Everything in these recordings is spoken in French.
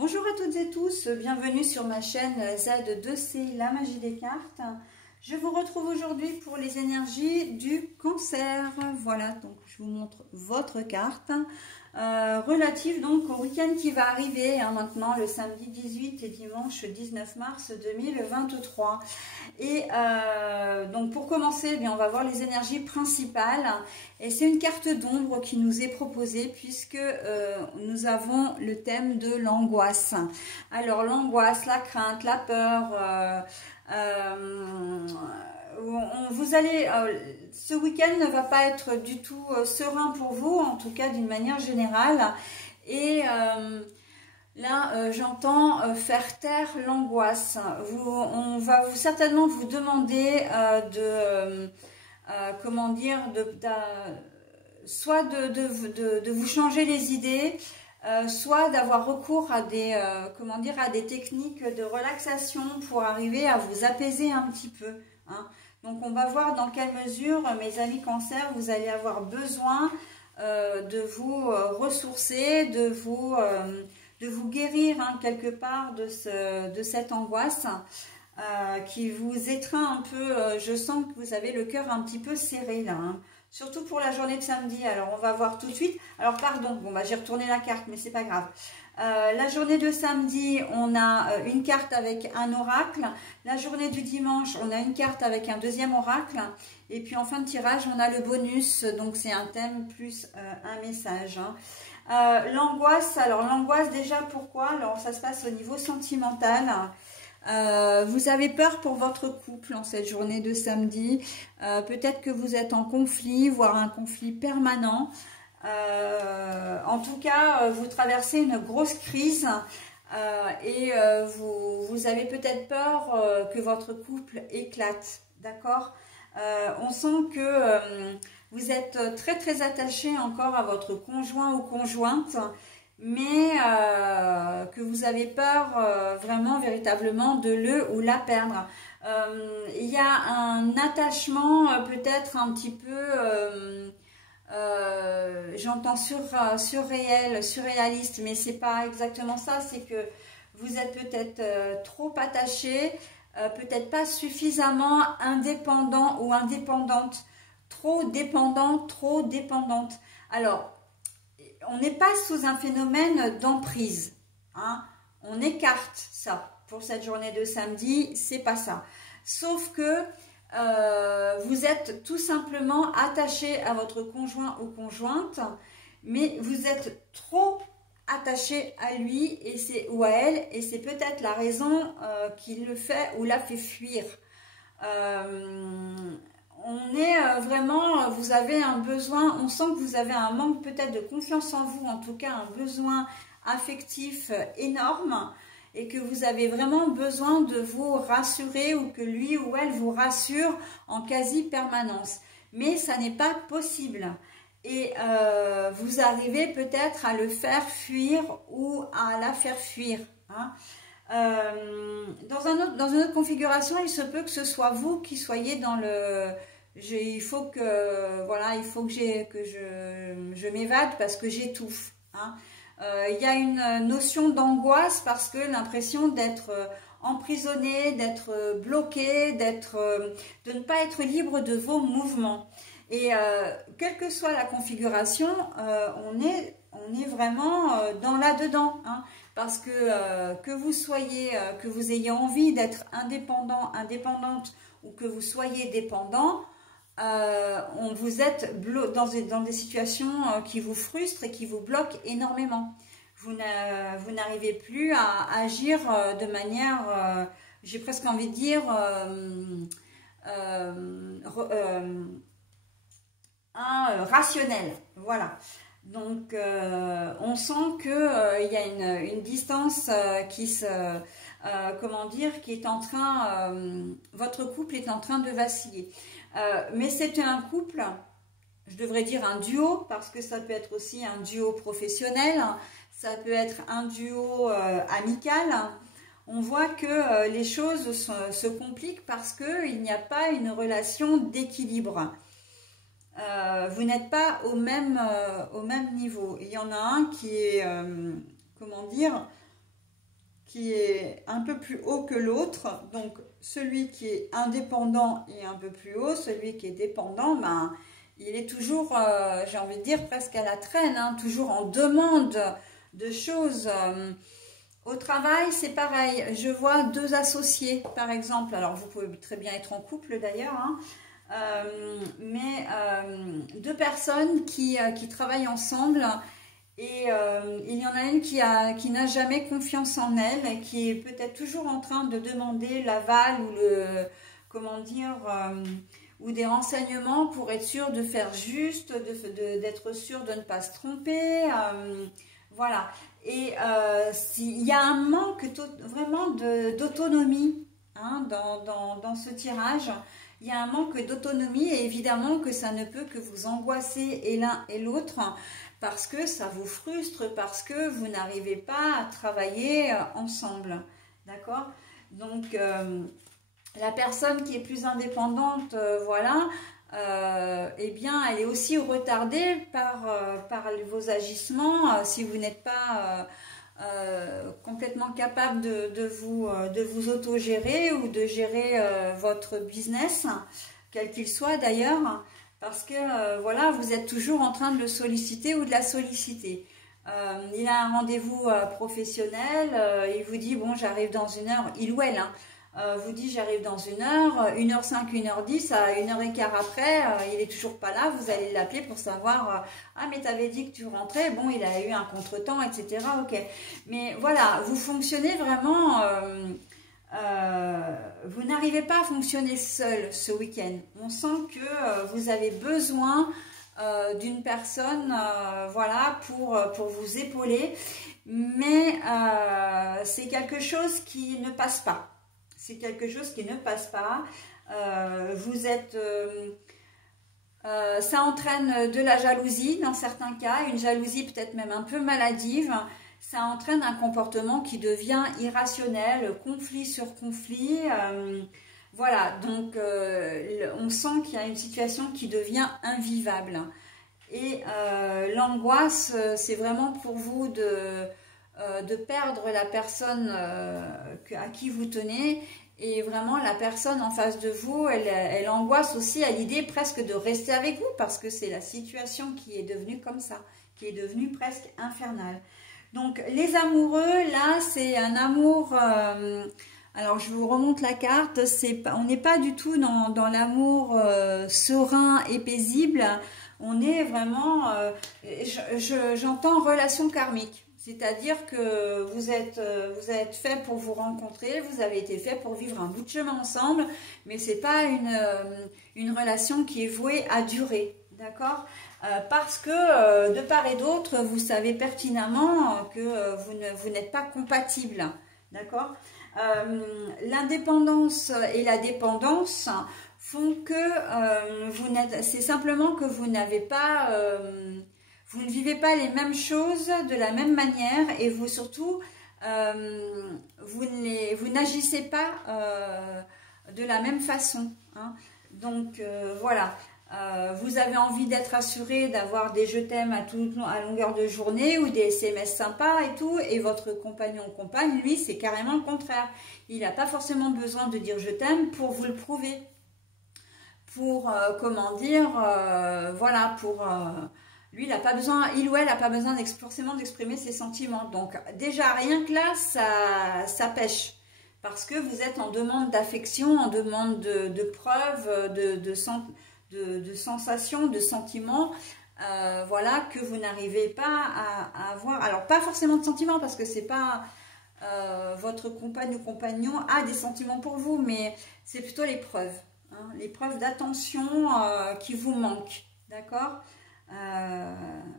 Bonjour à toutes et tous, bienvenue sur ma chaîne Z2C, la magie des cartes. Je vous retrouve aujourd'hui pour les énergies du cancer. Voilà, donc je vous montre votre carte relative donc au week-end qui va arriver maintenant le samedi 18 et dimanche 19 mars 2023. Et donc pour commencer, on va voir les énergies principales. Et c'est une carte d'ombre qui nous est proposée puisque nous avons le thème de l'angoisse. Alors l'angoisse, la crainte, la peur... vous allez, ce week-end ne va pas être du tout serein pour vous, en tout cas d'une manière générale. Et là, j'entends faire taire l'angoisse. On va certainement vous demander comment dire, soit de vous changer les idées, soit d'avoir recours à des, à des techniques de relaxation pour arriver à vous apaiser un petit peu. Hein. Donc, on va voir dans quelle mesure, mes amis cancer, vous allez avoir besoin de vous ressourcer, de vous guérir quelque part de cette angoisse qui vous étreint un peu. Je sens que vous avez le cœur un petit peu serré là. Hein. Surtout pour la journée de samedi. Alors, on va voir tout de suite. Alors, pardon, bon, j'ai retourné la carte, mais c'est pas grave. La journée de samedi, on a une carte avec un oracle. La journée du dimanche, on a une carte avec un deuxième oracle. Et puis, en fin de tirage, on a le bonus. Donc, c'est un thème plus un message. Hein. L'angoisse, alors l'angoisse, déjà, pourquoi? Alors, ça se passe au niveau sentimental. Vous avez peur pour votre couple en cette journée de samedi. Peut-être que vous êtes en conflit, voire un conflit permanent. En tout cas, vous traversez une grosse crise et vous avez peut-être peur que votre couple éclate. D'accord? On sent que vous êtes très très attaché encore à votre conjoint ou conjointe, mais que vous avez peur vraiment véritablement de le ou la perdre. Il y a un attachement peut-être un petit peu, j'entends surréaliste, mais c'est pas exactement ça, c'est que vous êtes peut-être trop attaché, peut-être pas suffisamment indépendant ou indépendante, trop dépendant, trop dépendante. Alors, on n'est pas sous un phénomène d'emprise. Hein. On écarte ça pour cette journée de samedi, c'est pas ça. Sauf que vous êtes tout simplement attaché à votre conjoint ou conjointe, mais vous êtes trop attaché à lui ou à elle, et c'est peut-être la raison qui le fait ou la fait fuir. On est vraiment, vous avez un besoin, on sent que vous avez un manque peut-être de confiance en vous, en tout cas un besoin affectif énorme, et que vous avez vraiment besoin de vous rassurer ou que lui ou elle vous rassure en quasi-permanence. Mais ça n'est pas possible. Et vous arrivez peut-être à le faire fuir ou à la faire fuir. Hein. Dans une autre configuration, il se peut que ce soit vous qui soyez dans le... il faut que je m'évade parce que j'étouffe. Hein. Il y a une notion d'angoisse parce que l'impression d'être emprisonné, d'être bloqué, de ne pas être libre de vos mouvements. Et quelle que soit la configuration, on est vraiment dans là-dedans. Hein, parce que vous soyez, que vous ayez envie d'être indépendant, indépendante, ou que vous soyez dépendant, vous êtes dans des situations qui vous frustrent et qui vous bloquent énormément. Vous n'arrivez plus à agir de manière, j'ai presque envie de dire, rationnelle. Voilà. Donc, on sent qu'il y a une distance qui est en train, votre couple est en train de vaciller. Mais c'est un couple, je devrais dire un duo, parce que ça peut être aussi un duo professionnel, ça peut être un duo amical. On voit que les choses se compliquent parce qu'il n'y a pas une relation d'équilibre. Vous n'êtes pas au même niveau. Il y en a un qui est, comment dire, qui est un peu plus haut que l'autre. Donc, celui qui est indépendant est un peu plus haut. Celui qui est dépendant, ben, il est toujours, j'ai envie de dire, presque à la traîne, hein, toujours en demande de choses. Au travail, c'est pareil. Je vois deux associés, par exemple. Alors, vous pouvez très bien être en couple d'ailleurs, hein. Mais deux personnes qui travaillent ensemble. Et il y en a une qui n'a jamais confiance en elle, et qui est peut-être toujours en train de demander l'aval ou comment dire, ou des renseignements pour être sûr de faire juste, d'être sûr de ne pas se tromper. Voilà. Et il y a un manque vraiment d'autonomie, hein, dans ce tirage. Il y a un manque d'autonomie, et évidemment que ça ne peut que vous angoisser et l'un et l'autre, parce que ça vous frustre, parce que vous n'arrivez pas à travailler ensemble. D'accord? Donc, la personne qui est plus indépendante, voilà, eh bien, elle est aussi retardée par vos agissements. Si vous n'êtes pas complètement capable de vous autogérer ou de gérer votre business, quel qu'il soit d'ailleurs, parce que voilà, vous êtes toujours en train de le solliciter ou de la solliciter. Il a un rendez-vous professionnel, il vous dit bon, j'arrive dans une heure, il ou elle, hein, vous dit j'arrive dans une heure, 1h05, 1h10, à 1h15 après, il est toujours pas là, vous allez l'appeler pour savoir ah mais t'avais dit que tu rentrais, bon il a eu un contretemps, etc. Ok, mais voilà, vous fonctionnez vraiment, vous n'arrivez pas à fonctionner seul ce week-end. On sent que vous avez besoin d'une personne, voilà, pour vous épauler, mais c'est quelque chose qui ne passe pas. C'est quelque chose qui ne passe pas. Vous êtes... ça entraîne de la jalousie dans certains cas, une jalousie peut-être même un peu maladive. Ça entraîne un comportement qui devient irrationnel, conflit sur conflit. Voilà, donc on sent qu'il y a une situation qui devient invivable. Et l'angoisse, c'est vraiment pour vous de perdre la personne à qui vous tenez, et vraiment la personne en face de vous, elle angoisse aussi à l'idée presque de rester avec vous, parce que c'est la situation qui est devenue comme ça, qui est devenue presque infernale. Donc les amoureux, là c'est un amour, alors je vous remonte la carte, on n'est pas du tout dans l'amour serein et paisible, on est vraiment, j'entends relation karmique. C'est-à-dire que vous êtes fait pour vous rencontrer, vous avez été fait pour vivre un bout de chemin ensemble, mais ce n'est pas une relation qui est vouée à durer, d'accord? Parce que de part et d'autre, vous savez pertinemment que vous n'êtes pas compatibles, d'accord? L'indépendance et la dépendance font que c'est simplement que vous n'avez pas... vous ne vivez pas les mêmes choses de la même manière, et vous surtout, vous n'agissez pas de la même façon, hein. Donc voilà, vous avez envie d'être assuré, d'avoir des je t'aime à longueur de journée ou des SMS sympas et tout, et votre compagnon ou compagne, lui, c'est carrément le contraire. Il n'a pas forcément besoin de dire je t'aime pour vous le prouver. Pour, comment dire, voilà, pour... lui, il ou elle n'a pas besoin forcément d'exprimer ses sentiments. Donc, déjà, rien que là, ça pêche. Parce que vous êtes en demande d'affection, en demande de preuves, de sensations, de sentiments, voilà, que vous n'arrivez pas à avoir. Alors, pas forcément de sentiments, parce que c'est pas... votre compagne ou compagnon a des sentiments pour vous, mais c'est plutôt les preuves. Hein, les preuves d'attention qui vous manquent. D'accord ?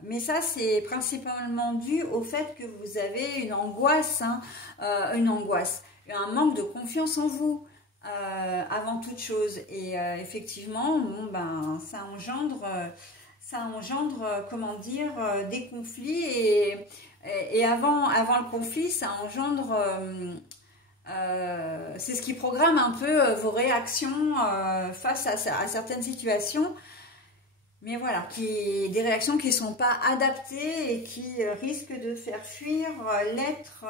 Mais ça, c'est principalement dû au fait que vous avez une angoisse, hein, un manque de confiance en vous avant toute chose. Et effectivement, bon, ben, ça engendre, comment dire, des conflits, et avant le conflit, ça engendre, c'est ce qui programme un peu vos réactions face à certaines situations. Mais voilà, des réactions qui ne sont pas adaptées et qui risquent de faire fuir l'être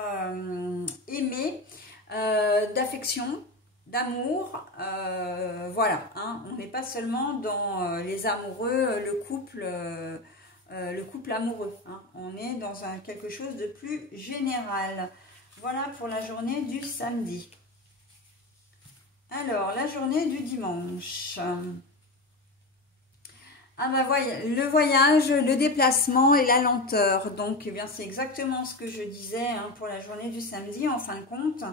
aimé, d'affection, d'amour. Voilà, hein, on n'est pas seulement dans les amoureux, le couple amoureux. Hein, on est dans quelque chose de plus général. Voilà pour la journée du samedi. Alors, la journée du dimanche. Ah bah le voyage, le déplacement et la lenteur. Donc, eh bien, c'est exactement ce que je disais hein, pour la journée du samedi, en fin de compte.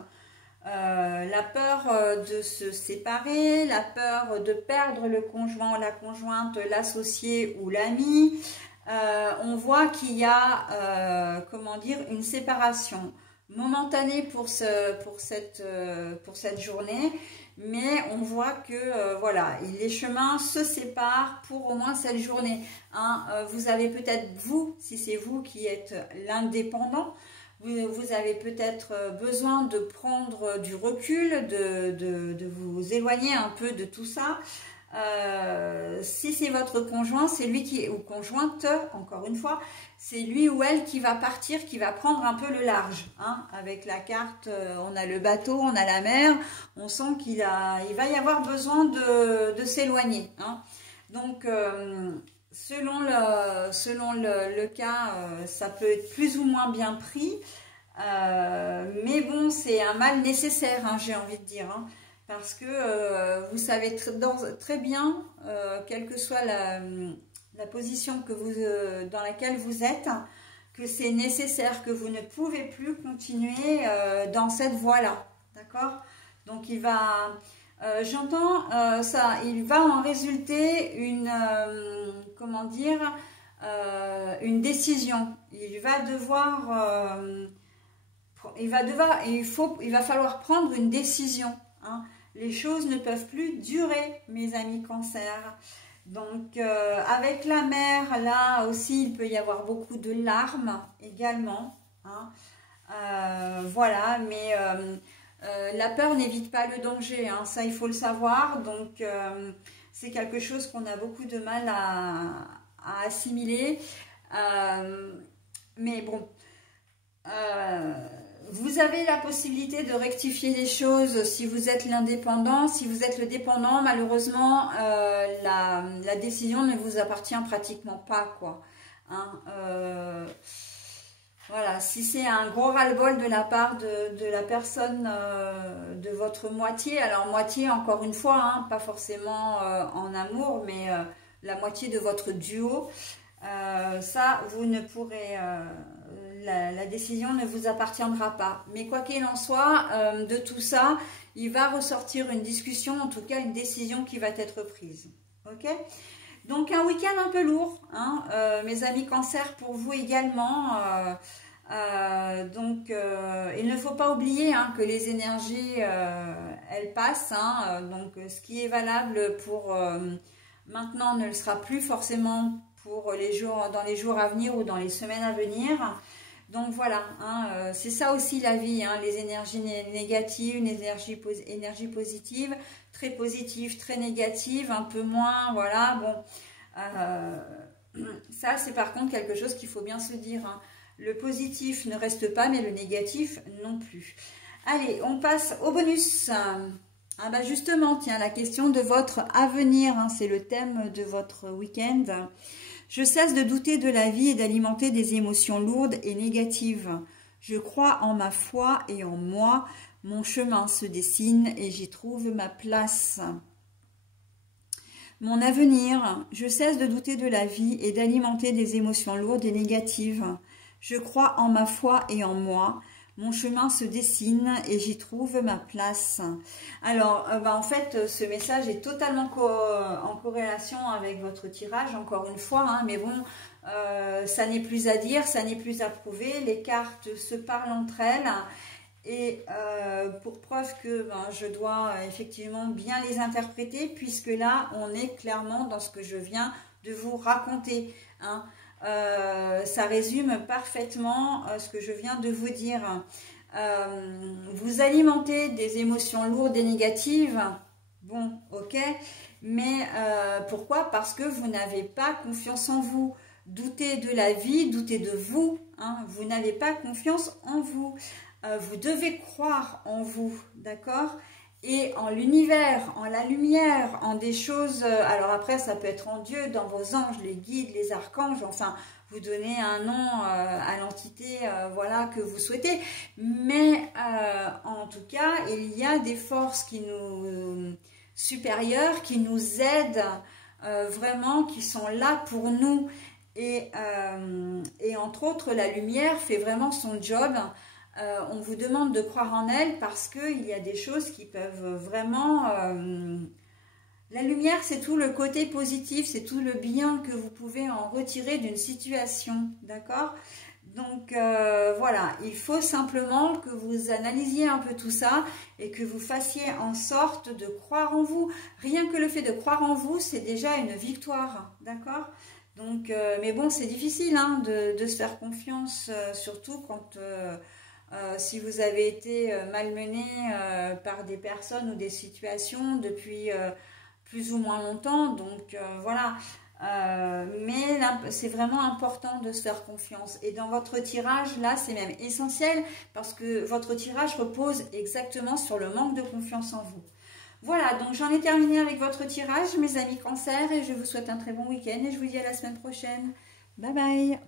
La peur de se séparer, la peur de perdre le conjoint ou la conjointe, l'associé ou l'ami. On voit qu'il y a, comment dire, une séparation momentanée pour cette journée. Mais on voit que voilà, les chemins se séparent pour au moins cette journée. Hein. Vous avez peut-être, vous, si c'est vous qui êtes l'indépendant, vous avez peut-être besoin de prendre du recul, de vous éloigner un peu de tout ça. Si c'est votre conjoint, c'est lui qui, ou conjointe, encore une fois, c'est lui ou elle qui va partir, qui va prendre un peu le large. Hein. Avec la carte, on a le bateau, on a la mer, on sent il va y avoir besoin de s'éloigner. Hein. Donc, selon le cas, ça peut être plus ou moins bien pris. Mais bon, c'est un mal nécessaire, hein, j'ai envie de dire. Hein. Parce que vous savez très bien, quelle que soit la position dans laquelle vous êtes, que c'est nécessaire, que vous ne pouvez plus continuer dans cette voie-là. D'accord? Donc, il va, j'entends ça, il va en résulter une, comment dire, une décision. Il va falloir prendre une décision. Hein. Les choses ne peuvent plus durer, mes amis Cancer. Donc, avec la mer, là aussi, il peut y avoir beaucoup de larmes également. Hein. Voilà, mais la peur n'évite pas le danger. Hein. Ça, il faut le savoir. Donc, c'est quelque chose qu'on a beaucoup de mal à assimiler. Mais bon... vous avez la possibilité de rectifier les choses si vous êtes l'indépendant. Si vous êtes le dépendant, malheureusement, la décision ne vous appartient pratiquement pas, quoi. Hein, voilà, si c'est un gros ras-le-bol de la part de la personne de votre moitié, alors moitié, encore une fois, hein, pas forcément en amour, mais la moitié de votre duo, ça, vous ne pourrez... la décision ne vous appartiendra pas. Mais quoi qu'il en soit, de tout ça, il va ressortir une discussion, en tout cas une décision qui va être prise. Ok? Donc un week-end un peu lourd, hein, mes amis Cancer, pour vous également. Donc il ne faut pas oublier hein, que les énergies, elles passent. Hein, donc ce qui est valable pour maintenant ne le sera plus forcément pour dans les jours à venir ou dans les semaines à venir. Donc voilà, hein, c'est ça aussi la vie, hein, les énergies négatives, une énergie positive, très positive, très négative, un peu moins, voilà, bon. Ça, c'est par contre quelque chose qu'il faut bien se dire. Hein. Le positif ne reste pas, mais le négatif non plus. Allez, on passe au bonus. Ah bah justement, tiens, la question de votre avenir, hein, c'est le thème de votre week-end. Je cesse de douter de la vie et d'alimenter des émotions lourdes et négatives. Je crois en ma foi et en moi. Mon chemin se dessine et j'y trouve ma place. Mon avenir, je cesse de douter de la vie et d'alimenter des émotions lourdes et négatives. Je crois en ma foi et en moi. Mon chemin se dessine et j'y trouve ma place. Alors, en fait, ce message est totalement en corrélation avec votre tirage, encore une fois. Hein, mais bon, ça n'est plus à dire, ça n'est plus à prouver. Les cartes se parlent entre elles. Et pour preuve que je dois effectivement bien les interpréter, puisque là, on est clairement dans ce que je viens de vous raconter. Hein. Ça résume parfaitement ce que je viens de vous dire. Vous alimentez des émotions lourdes et négatives, bon, ok, Mais pourquoi? Parce que vous n'avez pas confiance en vous. Doutez de la vie, doutez de vous. Hein. Vous n'avez pas confiance en vous. Vous devez croire en vous, d'accord? Et en l'univers, en la lumière, en des choses... alors après, ça peut être en Dieu, dans vos anges, les guides, les archanges, enfin, vous donnez un nom à l'entité voilà, que vous souhaitez. Mais en tout cas, il y a des forces qui nous supérieures, qui nous aident vraiment, qui sont là pour nous. Et entre autres, la lumière fait vraiment son job. On vous demande de croire en elle parce qu'il y a des choses qui peuvent vraiment... La lumière, c'est tout le côté positif, c'est tout le bien que vous pouvez en retirer d'une situation, d'accord? Donc voilà, il faut simplement que vous analysiez un peu tout ça et que vous fassiez en sorte de croire en vous. Rien que le fait de croire en vous, c'est déjà une victoire, d'accord? Donc, mais bon, c'est difficile hein, de se faire confiance, surtout quand... si vous avez été malmené par des personnes ou des situations depuis plus ou moins longtemps, donc voilà. Mais c'est vraiment important de se faire confiance. Et dans votre tirage, là, c'est même essentiel parce que votre tirage repose exactement sur le manque de confiance en vous. Voilà, donc j'en ai terminé avec votre tirage, mes amis Cancer, et je vous souhaite un très bon week-end et je vous dis à la semaine prochaine. Bye bye!